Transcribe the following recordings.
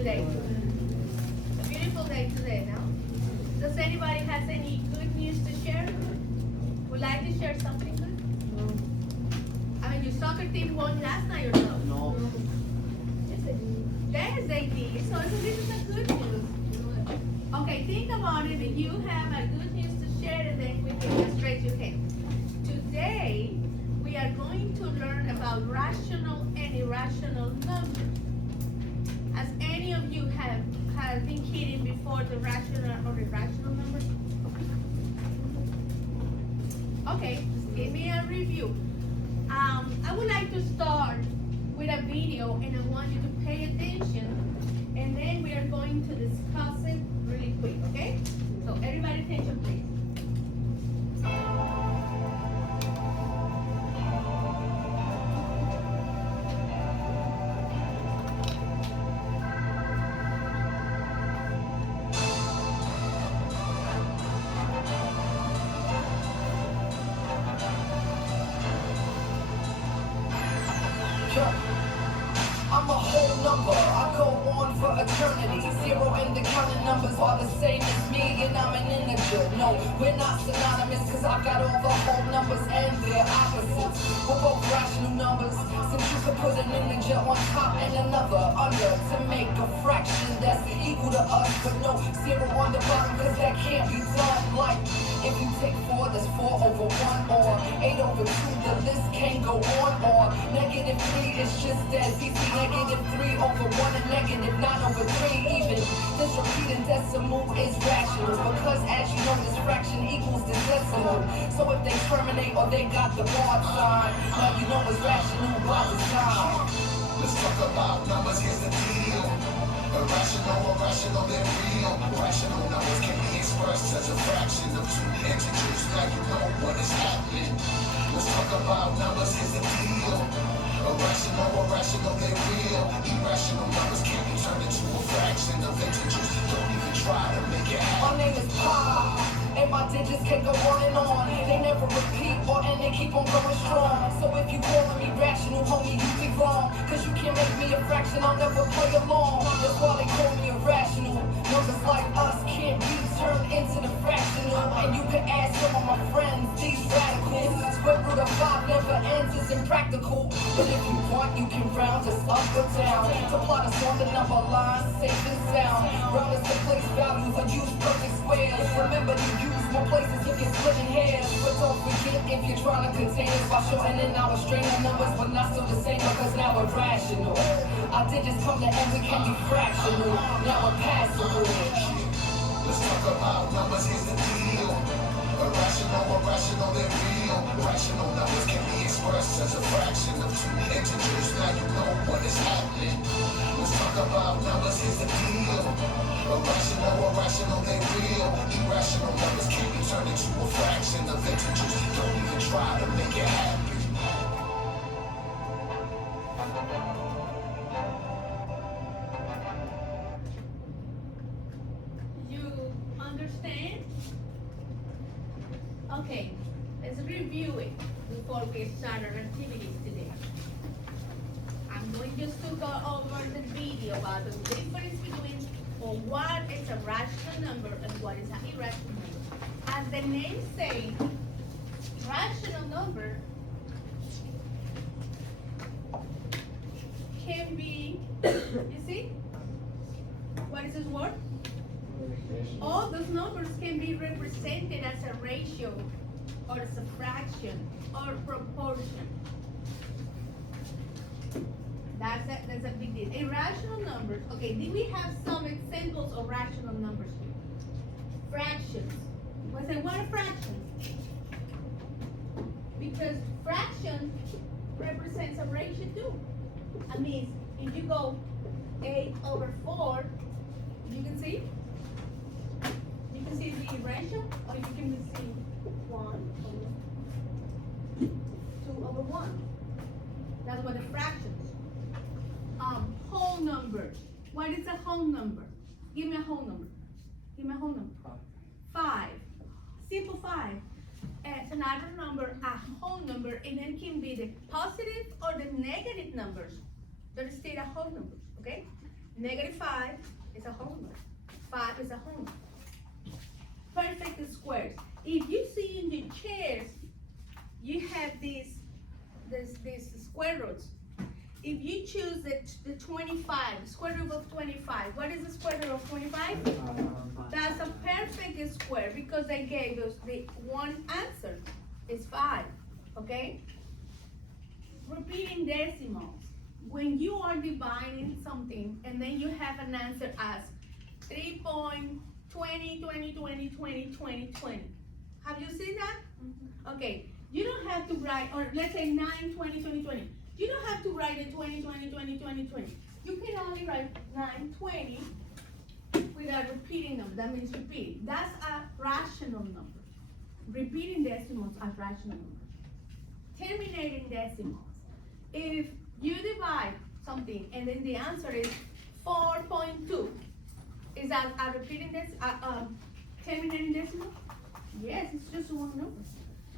today? A beautiful day today, no? Does anybody has any good news to share? Would like to share something good? I mean, your soccer team won last night or no? No. Yes, they did. Yes, they did. So this is a good news. Okay, think about it. If you have a good news to share, and then we can just raise your hand. Today, we are going to learn about rational and irrational numbers. Has any of you have been kidding before the rational or irrational numbers? Okay, just give me a review. I would like to start with a video, and I want you to pay attention, and then we are going to discuss it really quick, okay? So everybody attention, please. I'm a whole number, I go on for eternity. Zero and the counting numbers are the same as me, and I'm an integer. No, we're not synonymous, cause I got all the whole numbers and their opposites. We're both rational numbers, since you could put an integer on top and another under to make a fraction that's equal to us. But no zero on the bottom, cause that can't be done. Like, if you take 4, that's 4 over 1, or 8 over 2, the list can't go on, or negative 3 is just as easy. Negative 3 over 1 and negative 9 over 3 even. This repeating decimal is rational, because as you know this fraction equals this decimal. So if they terminate or they got the bar sign, now you know it's rational by design. Let's talk about numbers, here's the deal. Irrational, irrational, they're real. Rational numbers can be expressed as a fraction of two integers. Now you know what is happening. Let's talk about numbers, here's the deal. Irrational, irrational, they're real. Irrational numbers can't be turned into a fraction of integers. Don't even try to make it happen. My name is Pi, and my digits can go on and on. They never repeat or and they keep on going strong. So if you calling me rational, homie, you be wrong. Cause you can't make me a fraction, I'll never play along. That's why they call me irrational. Numbers like us can't be turned into the fractional. And you can ask some of my friends, these radicals. Square root of 5 never ends, it's impractical. But if you want, you can round us up or down. To plot us on the number line, safe and sound. Round us to place values or use perfect squares. Remember to use more places if you're splitting hairs. But don't forget if you're trying to contain us by shortening our string of numbers, but not still the same because now we're rational. Our digits come to end, we can be fractional. Now we're passable. Let's talk about numbers, here's the deal. Irrational, irrational, they're real. Rational numbers can be expressed as a fraction of two integers. Now you know what is happening. Let's talk about numbers, here's the deal. Irrational, irrational, they're real. Irrational numbers can't be turned into a fraction of integers. Don't even try to make it happen. You understand? Okay, let's review it before we start our activities today. I'm going just to go over the video about the difference between what is a rational number and what is an irrational number. As the name says, rational number can be, you see? What is this word? All those numbers can be represented as a ratio or as a fraction or proportion. That's a big deal. Irrational numbers. Okay, then we have some examples of rational numbers here. Fractions. What's it? What are fractions? Because fraction represents a ratio too. I mean, if you go 8 over 4, you can see? You can see the ratio, or you can see 1 over 2 over 1. That's what the fractions. Whole numbers. What is a whole number? Give me a whole number. Give me a whole number. 5. Simple 5. Another number, a whole number, and then can be the positive or the negative numbers. They're still a whole numbers, okay? -5 is a whole number. 5 is a whole number. Perfect squares. If you see in your chairs, you have these square roots. If you choose the 25, square root of 25, what is the square root of 25? That's a perfect square because they gave us the one answer. It's 5, okay? Repeating decimals. When you are dividing something and then you have an answer as 3.20, 20, 20, 20, 20, 20. Have you seen that? Okay, you don't have to write, or let's say 9, 20, 20, 20. You don't have to write it 20, 20, 20, 20, 20. You can only write 9, 20 without repeating them. That means repeating. That's a rational number. Repeating decimals are rational numbers. Terminating decimals. If you divide something and then the answer is 4.2, is that a repeating terminating decimal? Yes, it's just one number.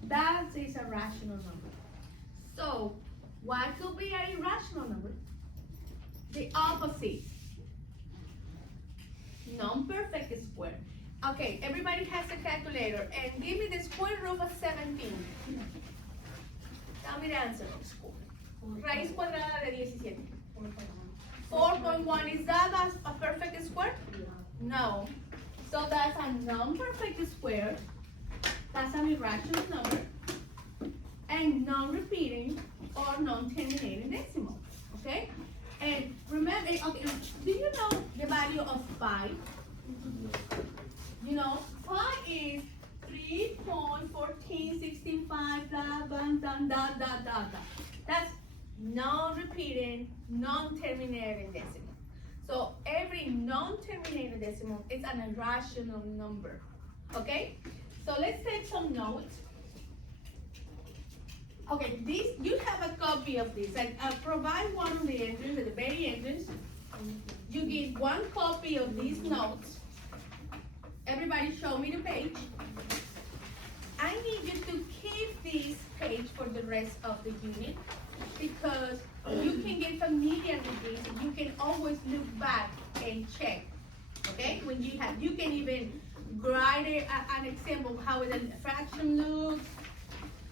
That is a rational number. So, what could be an irrational number? The opposite. Non-perfect square. Okay, everybody has a calculator, and give me the square root of 17. Tell me the answer. Raíz cuadrada de 17. 4.1, is that a perfect square? No. So that's a non-perfect square. That's an irrational number. And non-repeating or non-terminating decimal. Okay? And remember, okay, do you know the value of 5? You know, 5 is 3.1465, blah, blah, blah, blah, blah, blah. That's non-repeating, non-terminating decimal. So every non-terminating decimal is an irrational number. Okay? So let's take some notes. Okay, you have a copy of this, and provide one on the entrance, at the very entrance. You get one copy of these notes. Everybody show me the page. I need you to keep this page for the rest of the unit because you can get familiar with this. You can always look back and check. Okay, when you can even write an example of how the fraction looks.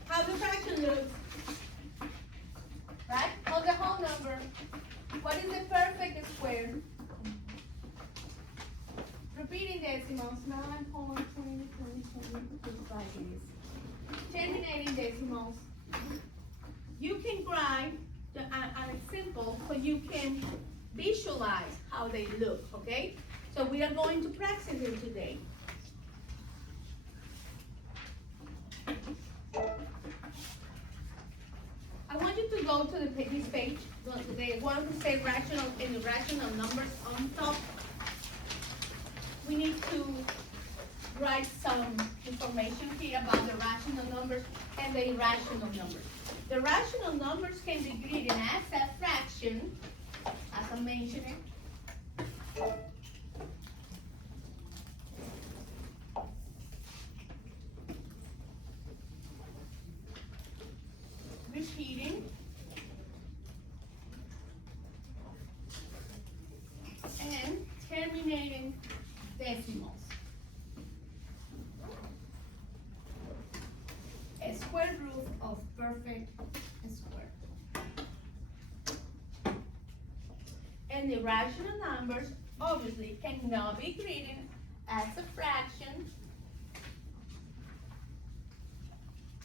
How the fraction looks, right? On the whole number, what is the perfect square? Repeating decimals, 9.20, 20, terminating decimals. You can write an example so you can visualize how they look, okay? So we are going to practice it today. I want you to go to this page, the one to say rational and irrational numbers on top. We need to write some information here about the rational numbers and the irrational numbers. The rational numbers can be written as a fraction, as I mentioned. Repeating and terminating decimals. A square root of perfect square. And the rational numbers obviously cannot be written as a fraction,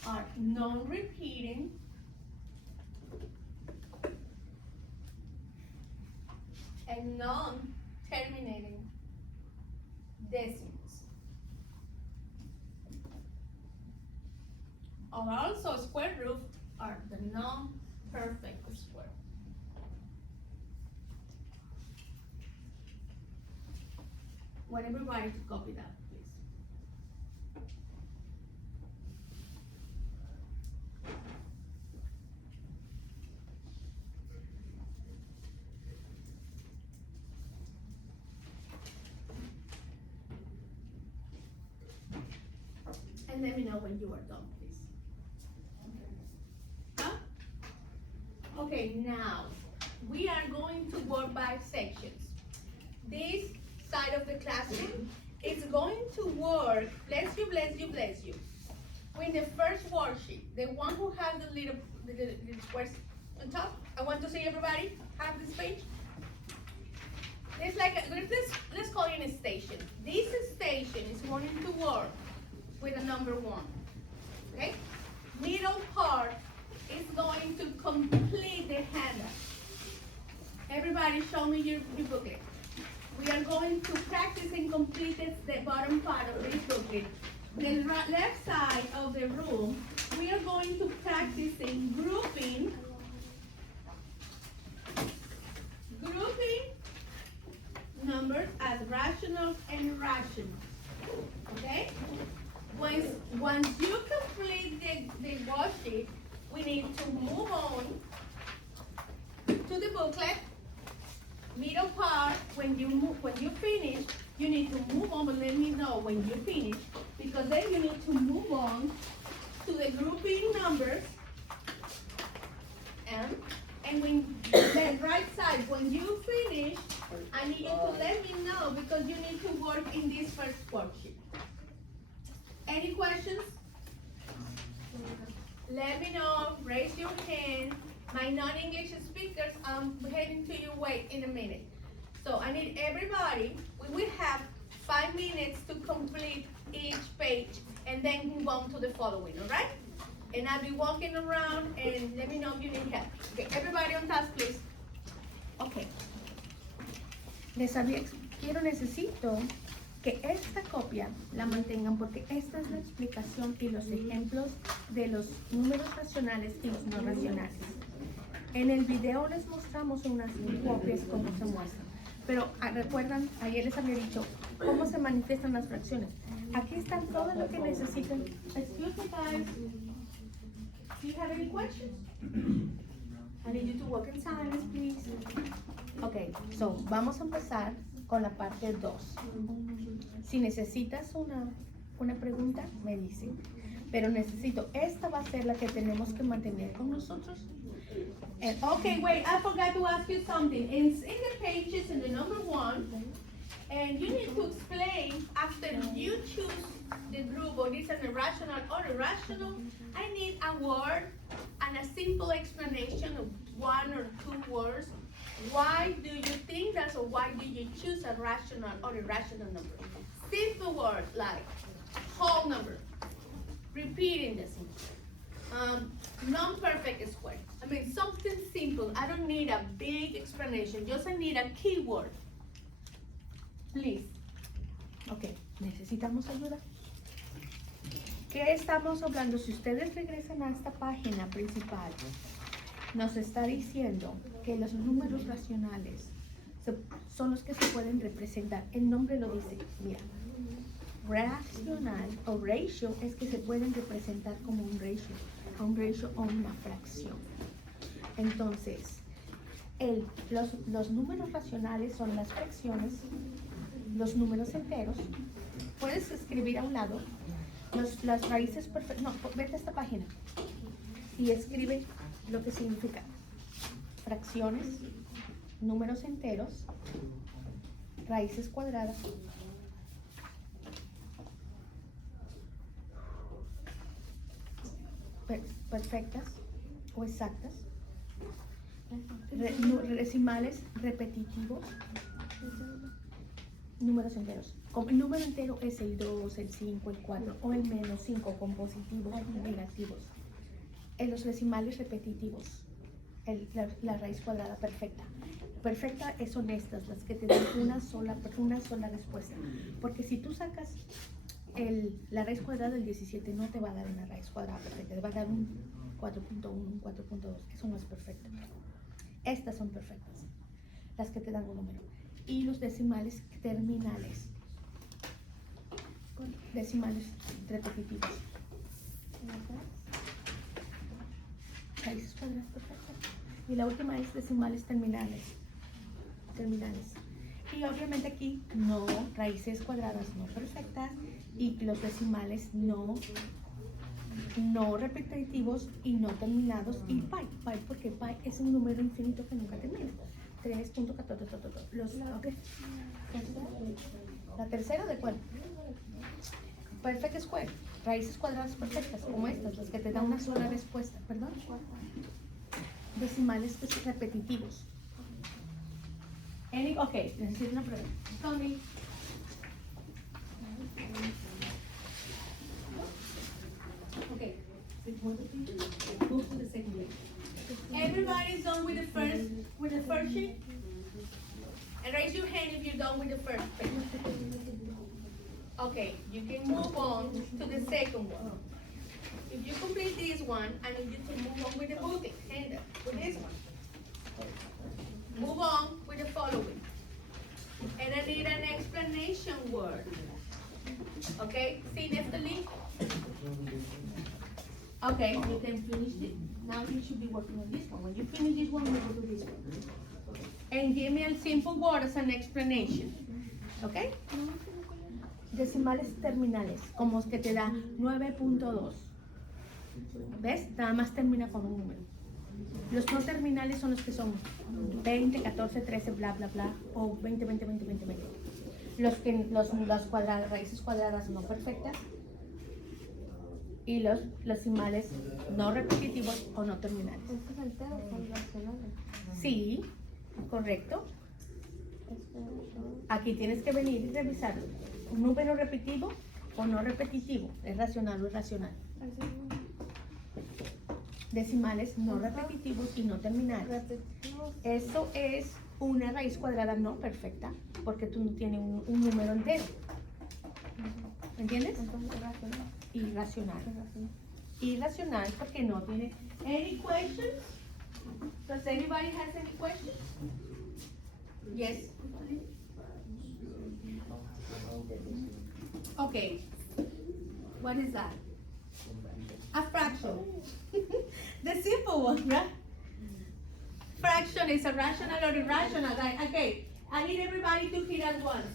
are non-repeating, and non-terminating decimals. Or also square root are the non-perfect square. Want everybody to copy that, please. And let me know when you are done, please. Huh? Okay, now we are going to work by sections. this side of the classroom is going to work, bless you, bless you, bless you, with the first worksheet, the one who has the little squares on top. I want to see everybody have this page. It's like, let's call it a station. This station is going to work with a number 1, okay? Middle part is going to complete the handout. Everybody show me your booklet. We are going to practice and complete the bottom part of this booklet. The left side of the room, we are going to practice in grouping numbers as rational and irrational. Okay? Once you complete the worksheet, we need to move on to the booklet. Middle part, when you finish, you need to move on, but let me know when you finish, because then you need to move on to the grouping numbers. And when the right side, when you finish, I need you to let me know, because you need to work in this first worksheet. Any questions? Let me know, raise your hand. My non-English speakers, I'm heading to your way in a minute. So I need everybody, we will have 5 minutes to complete each page and then move on to the following, all right? And I'll be walking around and let me know if you need help. Okay, everybody on task, please. Okay. Necesito que esta copia la mantengan, porque esta es la explicación y los ejemplos de los números racionales y los no racionales. En el video les mostramos unas copias cómo se muestran, pero recuerdan, ayer les había dicho cómo se manifiestan las fracciones. Aquí están todo lo que necesitan. Excuse me, guys. Do you have any questions? I need you to walk in silence, please. Okay, so vamos a empezar con la parte 2. Si necesitas una pregunta, me dicen. Pero necesito, esta va a ser la que tenemos que mantener con nosotros. And, okay, wait, I forgot to ask you something. It's in the pages in the number 1, and you need to explain after you choose the group, or this is an irrational or irrational. I need a word and a simple explanation of 1 or 2 words. Why do you think that, or why do you choose a rational or irrational number? Simple words like whole number, repeating the symbol, non-perfect square. I mean, something simple. I don't need a big explanation. Just I need a keyword. Please. Okay, necesitamos ayuda. ¿Qué estamos hablando? Si ustedes regresan a esta página principal, nos está diciendo que los números racionales son los que se pueden representar. El nombre lo dice. Mira, racional o ratio es que se pueden representar como un ratio o una fracción. Entonces, los números racionales son las fracciones, los números enteros. Puedes escribir a un lado las raíces perfectas. No, vete a esta página y escribe lo que significa fracciones, números enteros, raíces cuadradas, perfectas o exactas, decimales repetitivos, números enteros. El número entero es el 2, el 5, el 4 o el menos 5 con positivos o negativos. En los decimales repetitivos, la raíz cuadrada perfecta. Perfecta son estas, las que te dan una sola respuesta. Porque si tú sacas la raíz cuadrada del 17, no te va a dar una raíz cuadrada perfecta, te va a dar un 4.1, un 4.2. Eso no es perfecto. Estas son perfectas, las que te dan un número. Y los decimales terminales, decimales repetitivos. Raíces cuadradas perfectas. Y la última es decimales terminales. Y obviamente aquí no, raíces cuadradas no perfectas y los decimales no repetitivos y no terminados, y pi porque pi es un número infinito que nunca termina. 3.14 Ok. ¿La tercera de cuál? Perfect square. Raíces cuadradas perfectas, como estas, las que te dan una sola respuesta. ¿Perdón? Decimales repetitivos. Ok, necesito una prueba. Tony. Okay. Move to the second page. Everybody's done with the first sheet? And raise your hand if you're done with the first page. Okay, you can move on to the second one. If you complete this one, I need you to move on with the booking, and with this one. Move on with the following. And I need an explanation word. Okay, see Neftali? Okay, you can finish it. Now you should be working on this one. When you finish this one, we go to this one. And give me a simple word as an explanation. Okay? Decimales terminales, como que te da 9.2. ¿Ves? Nada más termina con un número. Los no terminales son los que son 20, 14, 13, bla, bla, bla, o 20, 20, 20, 20, 20. Las raíces cuadradas no perfectas y los decimales no repetitivos o no terminales. ¿Estos enteros son racionales? Sí, correcto. Aquí tienes que venir y revisar un número repetitivo o no repetitivo, es racional o irracional. Decimales no repetitivos y no terminales. Repetitivos. Eso es una raíz cuadrada no perfecta porque tú no tienes un número entero. ¿Me entiendes? Entonces, racional. Irracional. Irracional. Irracional porque no tiene. Any questions? Does anybody has any questions? Yes. Okay. What is that? A fraction. The simple one, right? Fraction is a rational or irrational, right? Okay. I need everybody to hear at once.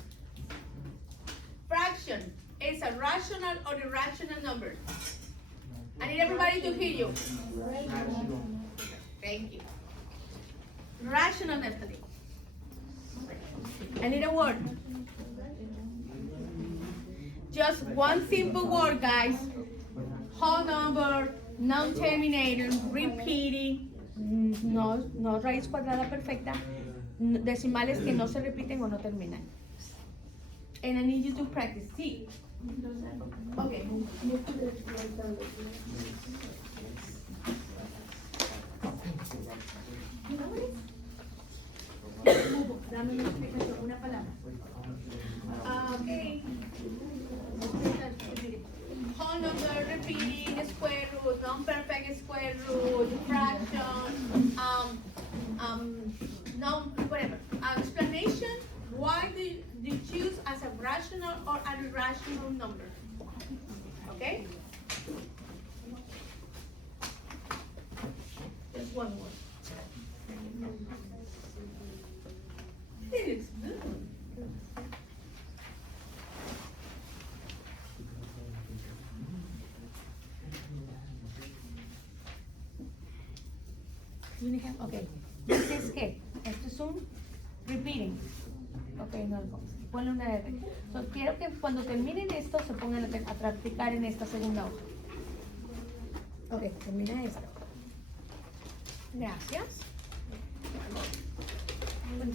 Fraction is a rational or irrational number. I need everybody to hear you. Thank you. Rational, Natalie. I need a word. Just one simple word, guys. Whole number, non-terminator, repeating, no raíz cuadrada perfecta, decimales que no se repiten o no terminan. And I need you to practice. Sí. Okay. Move to the Dame una explicación, una palabra. Okay. Whole number, repeating, square root, non-perfect square root, fraction, whatever. Explanation, why do you choose as a rational or an irrational number? Okay? Just one more. It is good. Okay, this is ¿qué? Esto es un repeating. Ok, no, ponle una R. So, quiero que cuando terminen esto se pongan a practicar en esta segunda hoja. Ok, termina esto. Gracias.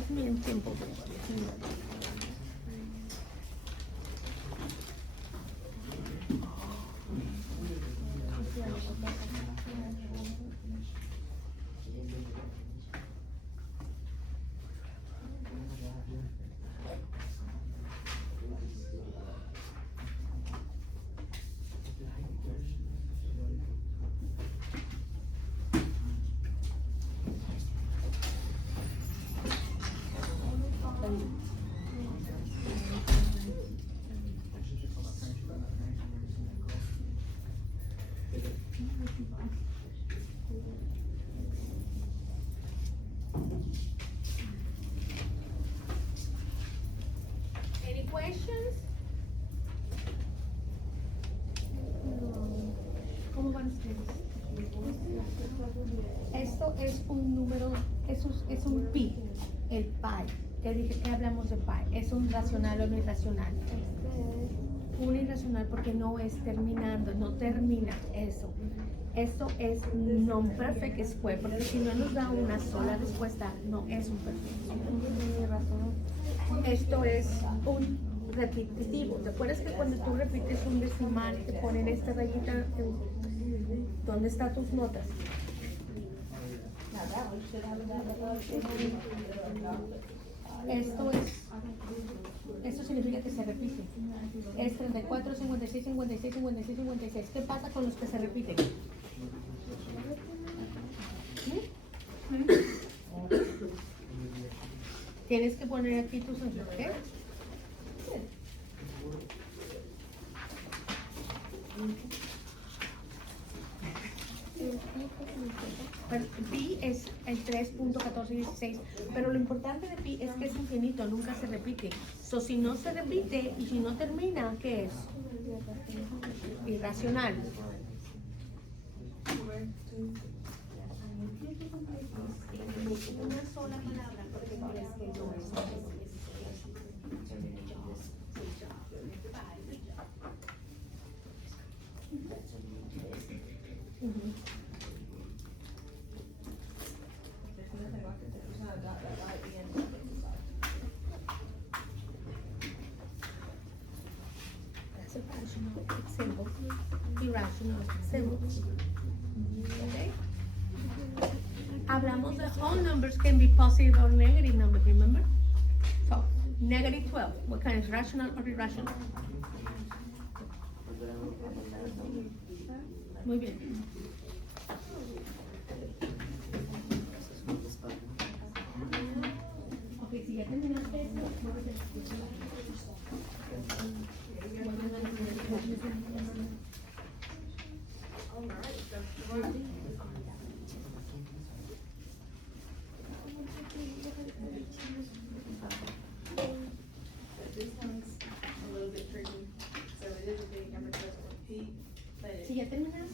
Miren tiempo. Any questions? ¿Cómo van ustedes? Esto es un número, es un pi. El pi. ¿Qué hablamos de pi? ¿Es un racional o no irracional? Un irracional porque no es terminando, no termina eso. Esto es non-perfect square, porque si no nos da una sola respuesta, no es un perfect square. Esto es un repetitivo. ¿Te acuerdas que cuando tú repites un decimal te ponen esta rayita? ¿Dónde están tus notas? Esto significa que se repite. Es 34, 56, 56, 56, 56. ¿Qué pasa con los que se repiten? Tienes que poner aquí tus ejemplos, ¿ok? Pi es el 3.1416, pero lo importante de pi es que es infinito, nunca se repite. So, si no se repite y si no termina, ¿qué es? Irracional. Una sola palabra porque crees que no es. That's irrational, it's simple. Irrational, simple. Okay? Hablamos de whole numbers can be positive or negative numbers, remember? So, negative 12, what kind is rational or irrational? Muy bien. Ok, si ya terminaste esto, si ya terminaste,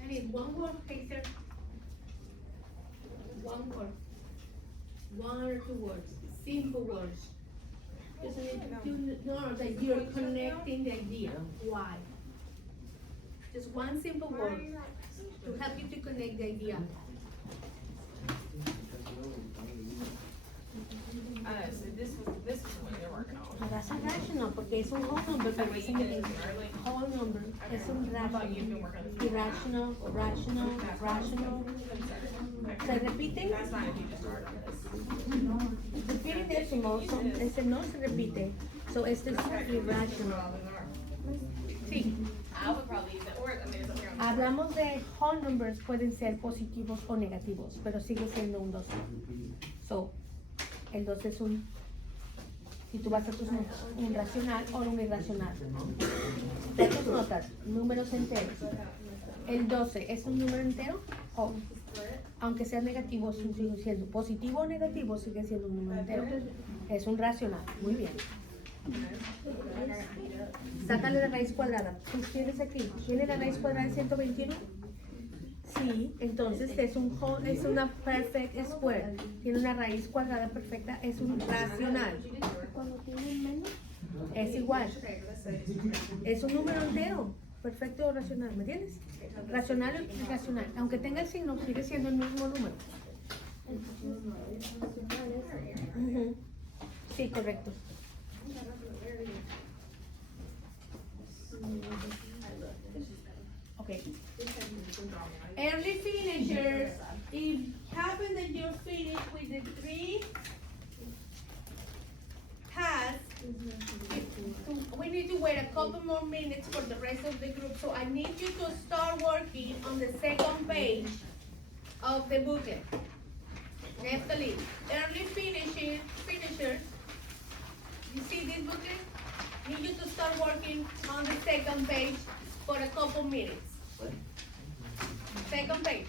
I need one word, Hazel. One word. One or two words. Simple words. Just need to know that you're connecting the idea. Why? Just one simple word to help you to connect the idea. So this was what you're working on. That's irrational porque es un whole number, pero es un whole number. Es un irrational, rational, rational. ¿Se repite? That's not if you just started on this. Repeating decimals, este no se repite. So este es irrational. Sí. I would probably use it, or I mean, it's up here on the Hablamos de whole numbers, pueden ser positivos o negativos, pero sigue siendo un 2. So, el 2 es si tú vas a tus notas, un racional o un irracional. De tus notas, números enteros. El 12 es un número entero o, aunque sea negativo, sigue siendo positivo o negativo, sigue siendo un número entero. Es un racional. Muy bien. Sácale la raíz cuadrada. ¿Tú tienes aquí? ¿Tiene la raíz cuadrada de 121? Sí, entonces es una perfect square. Tiene una raíz cuadrada perfecta, es un racional. Cuando tienen menos, Es igual. Es un número entero. Perfecto o racional, ¿me entiendes? Racional o irracional. Aunque tenga el signo, sigue siendo el mismo número. Ujú. Sí, correcto. Okay. Early finishers, if happen that you're finished with the 3 tasks, we need to wait a couple more minutes for the rest of the group. So I need you to start working on the second page of the booklet. Neftali, early finishing on the second page for a couple minutes. Second page.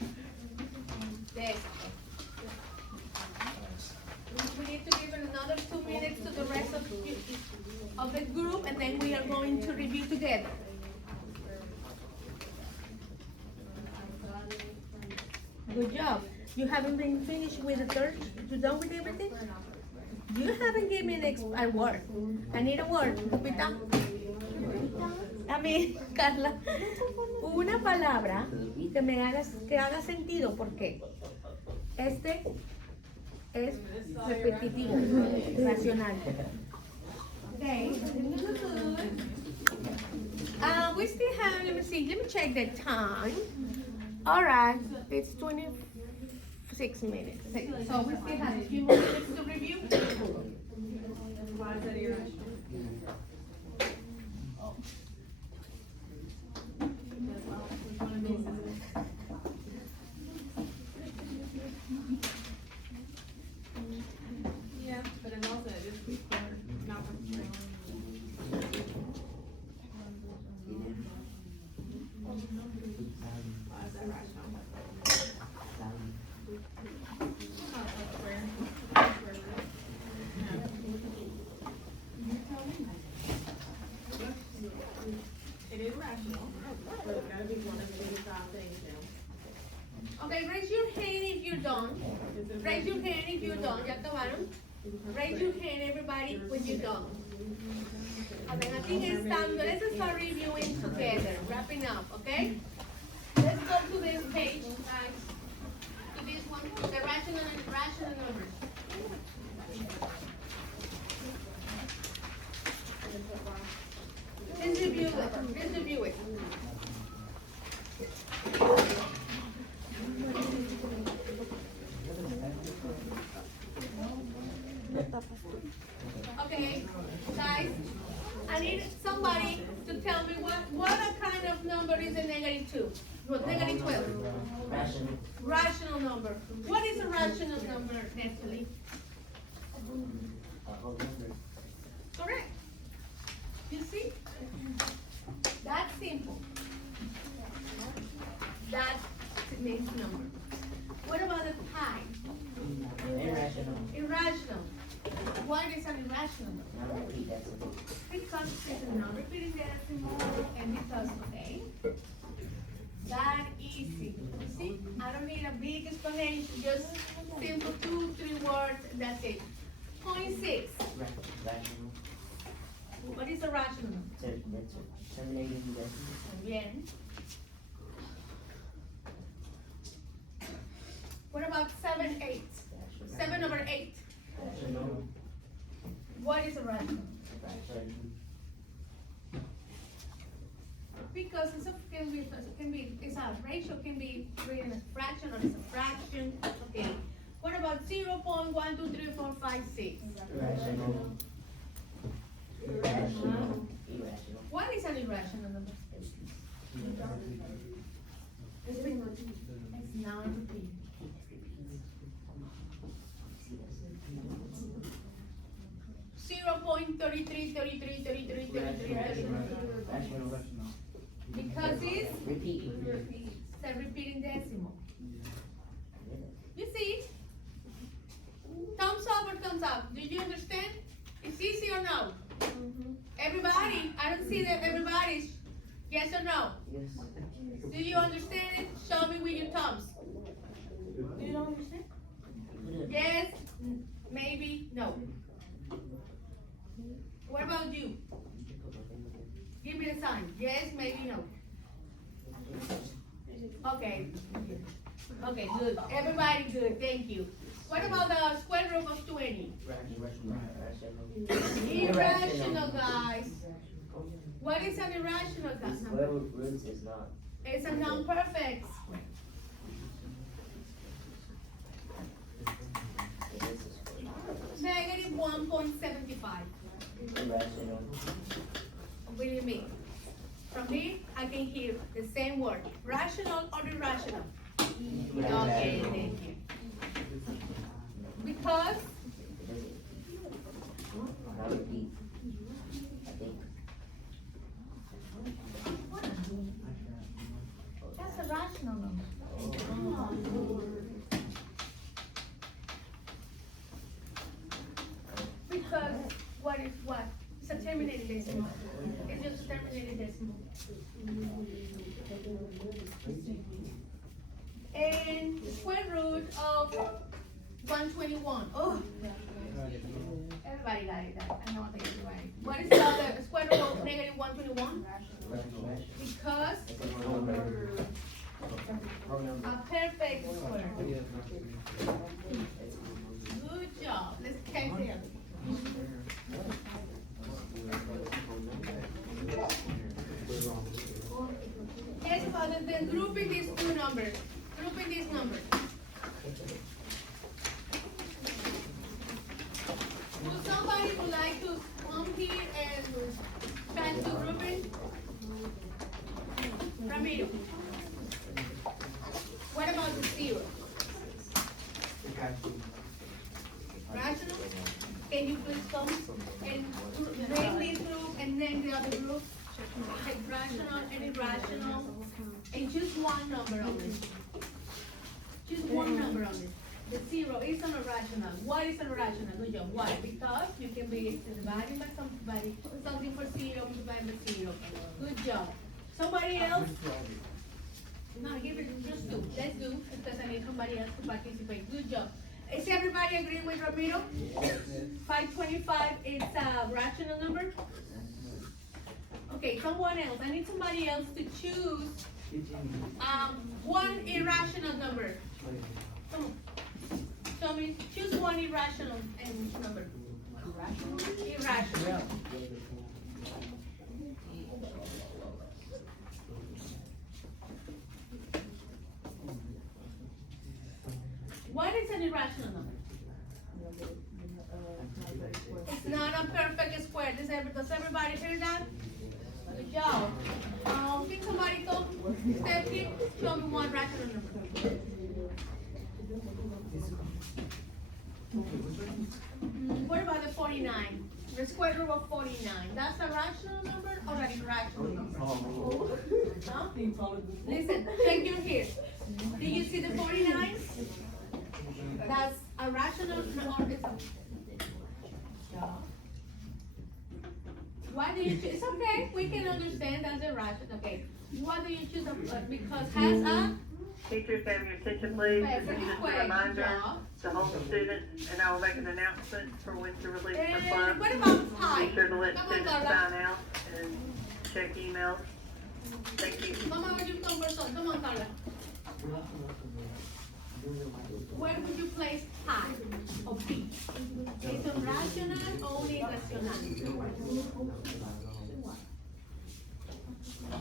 There. We need to give it another 2 minutes to the rest of the group, and then we are going to review together. Good job. You haven't been finished with the third? You done with everything? You haven't given me a word. I need a word, Lupita. A mí, Carla, una palabra que haga sentido, porque este es repetitivo, racional. Okay. We still have, let me check the time. All right, it's 26 minutes. So we still have a few more minutes to review. Why is that irrational? Which one of these is it? Yeah, but it also is not from the tree. Why is that rational? Oh, that's square. Square root. It is rational, but it's gotta be one of these things now. Okay, raise your hand if you're done. Raise your hand if you're done. ¿Ya acabaron? Raise your hand, everybody, when you're done. Okay, I think it's time. Let's start reviewing together, wrapping up, okay? Let's go to this page, guys. To this one, the rational and irrational numbers. Let's review it. Let's review it. Okay, guys, I need somebody to tell me what kind of number is a -2? What, -12? Rational number. What is a rational number, Natalie? Correct. You see? That's simple. That's the next number. What about the time? Irrational. What is an irrational number? Because it's a non-repeating decimal, and because, okay? That easy. You see? I don't need a big explanation, just simple 2, 3 words, that's it. 0.6. What is a rational number? Bien. What about 7, 8? 7/8. What is a rational? Because it's a ratio, can be written as fraction or as a fraction. Okay. What about 0.1, 2, 3, 4, 5, 6? What is an irrational number? It's non-repeating. Zero point 33, 33, 33, 33, 33. Because it's a repeating decimal. You see? Thumbs up or thumbs up? Do you understand? It's easy or no? Everybody, I don't see that everybody's. Yes or no? Do you understand it? Show me with your thumbs. Do you understand? Yes, maybe, no. What about you? Give me the sign. Yes, maybe, no. Okay. Okay, good. Everybody good, thank you. What about the square root of 20? Irrational, guys. What is an irrational number? It's a non-perfect square. Negative 1.75. What do you mean? From here, I can hear the same word. Rational or irrational? Okay, thank you. Because what is what? It's a terminated decimal. It's just a terminated decimal. And the square root of 121. Oh, everybody got it. I know they got it. What is the square root of negative 121? Because a perfect square. Good job. Let's catch them. Yes, Father, then grouping these two numbers. Grouping these numbers. Would somebody would like to come here and try to group it? Ramiro. What about the zero? Rational? Can you please come and bring this group and then the other group? Take rational and irrational and choose one number on it. Choose one number on it. The zero is an irrational. What is an irrational? Good job. Why? Because you can be dividing by somebody, something for zero, multiplied by zero. Good job. Somebody else? No, give it just two. Let's do because I need somebody else to participate. Good job. Is everybody agreeing with Ramiro? 525 is a rational number? Okay, someone else. I need somebody else to choose one irrational number. Come on. Show me. Choose one irrational number. Irrational. What is an irrational number? It's not a perfect square. Does everybody hear that? Good job. Can somebody go step here? Show me one rational number. What about the 49? The square root of 49. That's a rational number or an irrational number? Huh? Listen, check your here. Do you see the 49? That's a rational or it's a... Why do you choose? It's okay, we can understand that's irrational. Okay. Why do you choose because has a... Teachers, have your attention please. This is just a Perfect reminder job. to hold the students, and I will make an announcement for when to release the And club. what about pi? Be sure to let Come on, students Carla. sign out and check emails. Thank you. Mama, would you come first? Come on, Carla. Where would you place pi or p? ¿Es un racional o un irracional?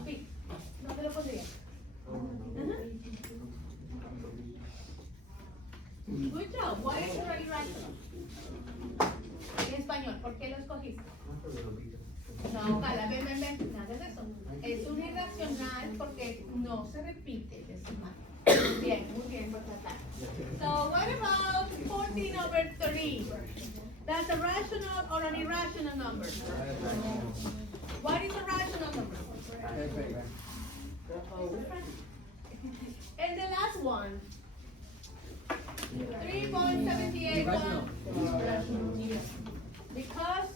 Pi. ¿Dónde lo pondría? Good job. Why is it irrational? En español, ¿por qué lo escogiste? No, Carla, ven, nada de eso. Es un irracional porque no se repite el decimal. Muy bien por tratar. So what about 14 over 3? That's a rational or an irrational number? What is a rational number? And the last one. 3.78. Because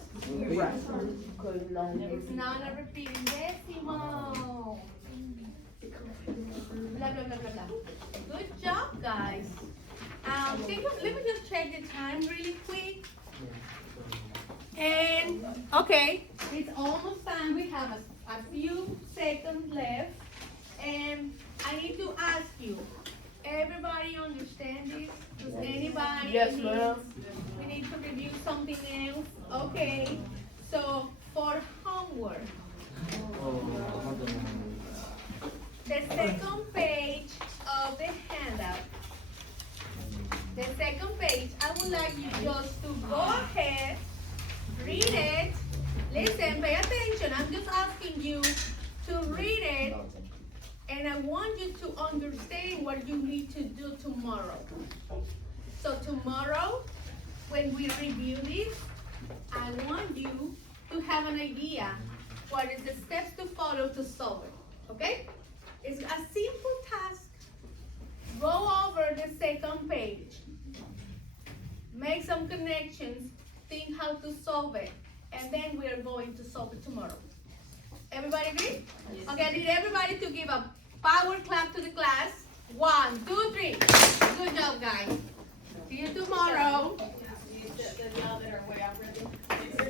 it's not a repeating decimal. Blah, blah, blah, blah, blah. Good job, guys. Let me just check the time really quick. And, okay, it's almost time. We have a few seconds left. And I need to ask you, everybody understand this? Does anybody? Yes, ma'am. We need to review something else. Okay, so for homework, the second page of the handout, the second page, I would like you just to go ahead, read it, listen, pay attention, I'm just asking you to read it, and I want you to understand what you need to do tomorrow. So tomorrow, when we review this, I want you to have an idea what is the steps to follow to solve it, okay? It's a simple task. Go over the second page. Make some connections. Think how to solve it. And and then we are going to solve it tomorrow. Everybody agree? Okay, I need everybody to give a power clap to the class. 1, 2, 3. Good job, guys. See you tomorrow. The y'all that are way off ready.